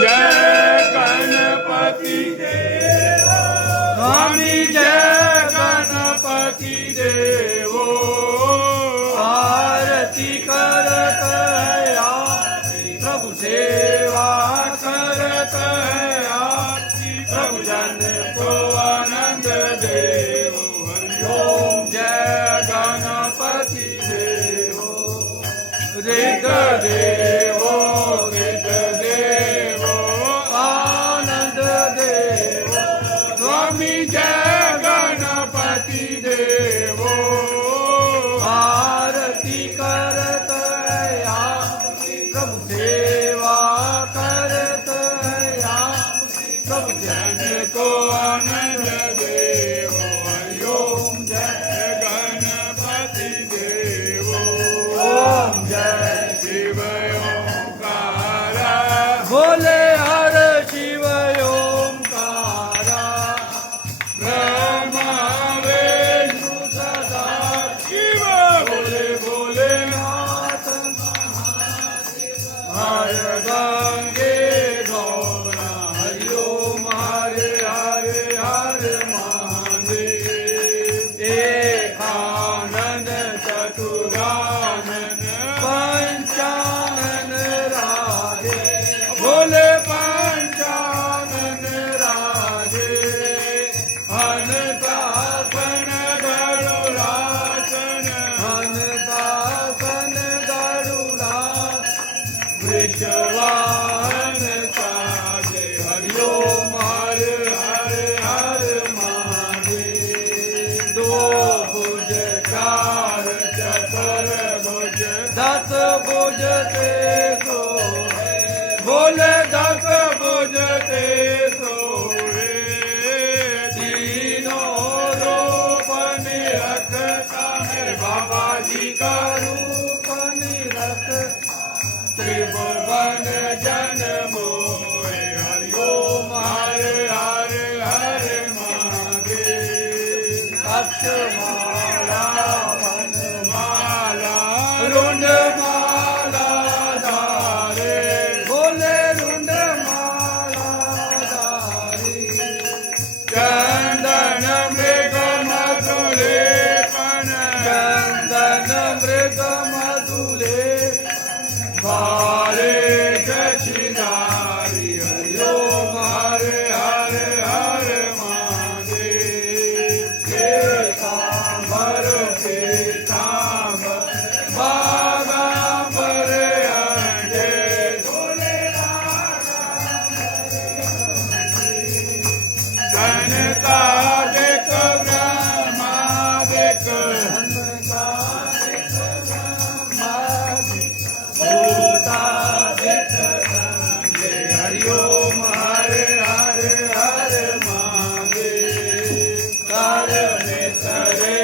जय गणपती देवो स्वामी जय गणपती देवो आरती करत या प्रभु सेवा करत या प्रभु जन को आनंद देवो ओम जय गणपती देवो ऋग देवो ऋग देवो आनंद देवो स्वामी जय गणपती देवो आरती करत या प्रभु सेवा करत या प्रभु जन को आनंद देवो ओम जय गणपति देवो ओम जय शिव ओंकारा बोले हर शिव ओंकारा ब्रह्मा विष्णु सदा शिव बोले बोले नाथ हर गंगे गौरा हरि ओम हरे हरे हरे महादेव एकानन चतुरानन पंचानन राधे बोले पंचानन राधे अनदासन गरुडासन अनदासन गरुडासन वृषवाहन साजे हरि ओम हरे हरे हरे महादेव दो भुज चार चतर भुज दस भुज ते सो बोले दस भुज ते सोए तीनों रूप निरखता है बाबा जी का रूप निरख त्रिभुवन जन मोहे हरि ओम हरे हरे हरे महादेव अक्षमाला वनमाला रुंडमाला धारे बोले रुंडमाला धारी चंदन मृग मधुलेपन चंदन मृग मधुले बाले दक्षिणारी हरि ओम हरे हरे हरे महादेव पीतांबर पीतांबर बागांबर अंडे बोले सनकादिक ब्रह्मादिक भूतादिक हरि ओम हरे हरे हरे महादेव कर में करे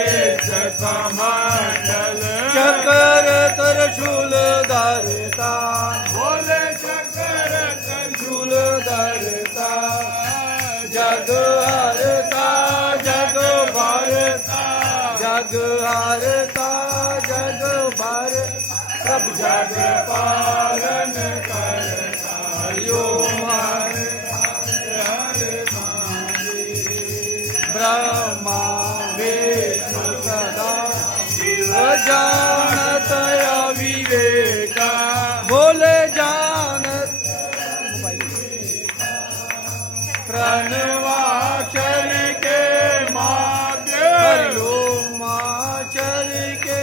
कमंडल चकर त्रिशूल धरता बोले चकर त्रिशूल धरता जग हरता जग भरता जग हरता जग भर सब जग पालन करता हरि ओम हरे हरे हरे महादेव ब्रह्मा विष्णु सदा शिव जानत अविवेका बोले जानत प्रणवाक्षर के माध्य हरि ओम आचर के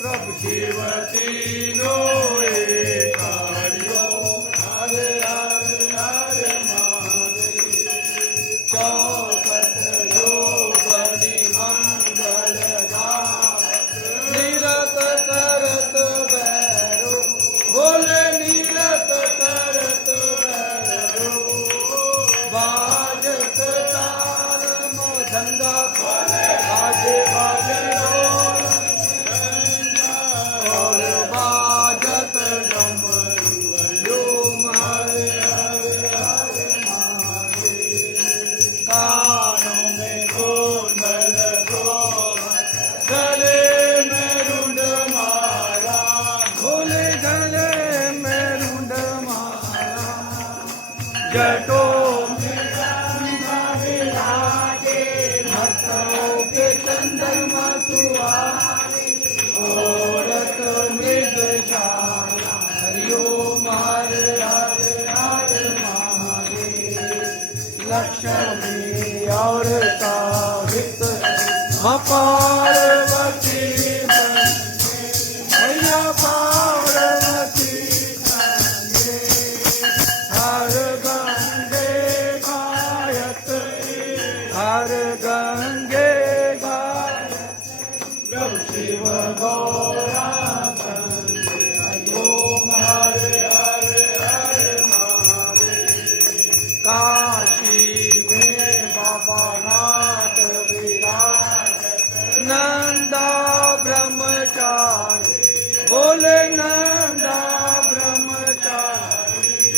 प्रभु शिव तीनों एक हरि ओम हरे हरे हरे महादेव चौकट योगनि मंगल गावत निरत करत भैरो बोले निरत करत भैरो जटो के चंदन ओरत मृग शाला हरिओम हरे हरे हरे महादेव लक्ष्मी और सावित पार्वती भैया पार्वती हर गंगे गायत्री हर गंगे प्रभु शिव गौरा ओम हरे हरे हरे महादेव काशी में बाबा नाथ विराज नंदा ब्रह्मचारी बोले नंदा ब्रह्मचारी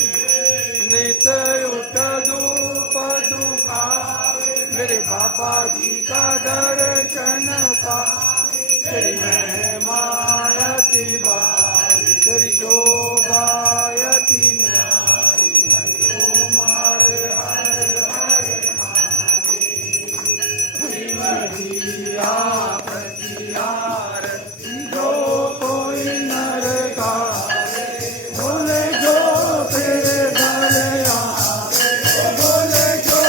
नित उठ धूप दुखावे मेरे बाबा जी का दर्शन पा तेरी महिमायति बारी तेरी शोभायति न्यारी ओम हरे हरे हरे महादेव जो कोई नर गावे बोले जो फिर घर आवे बोले जो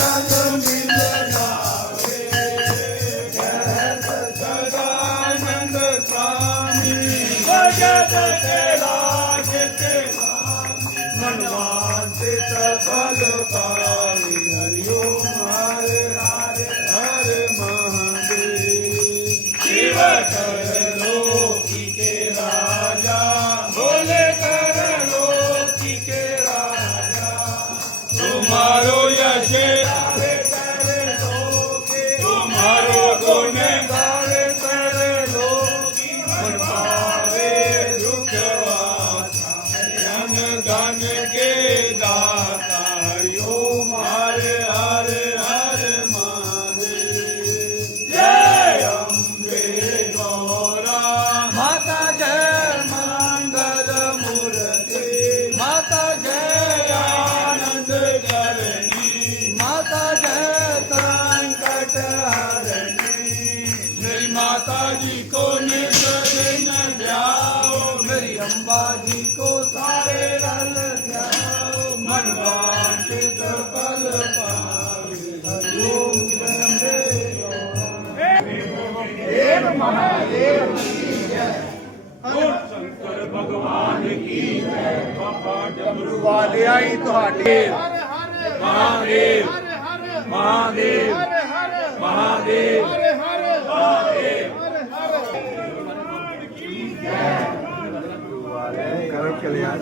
रंग मिल जावे सदानंद स्वामी भगत तेरा जिते मनवांचित फल पावे हरिओम हरे हरे हरे महादेव शिव कर लोकी के राजा बोले कर लोकी के राजा तुम्हारो यश गावे करे लोकी तुम्हारो गुण गावे करे लोकी मन पावे दुख वासा धन धन के दाता ओम हरे हरे हरे महादेव जय अम्बे गौरा माता जय मंगल मूर्ति माता जय आनंद करणी माता जय संकट हरणी मेरी माता जी को निकल जाओ मेरी अम्बा जी को सारे रल जाओ मन वांछित फल पावे हरिओम अम्बे देव महादेव की जय शंकर भगवान की जय बाबा डमरू वाले आई तुहाडे महादेव महादेव महादेव महादेव करम चले आ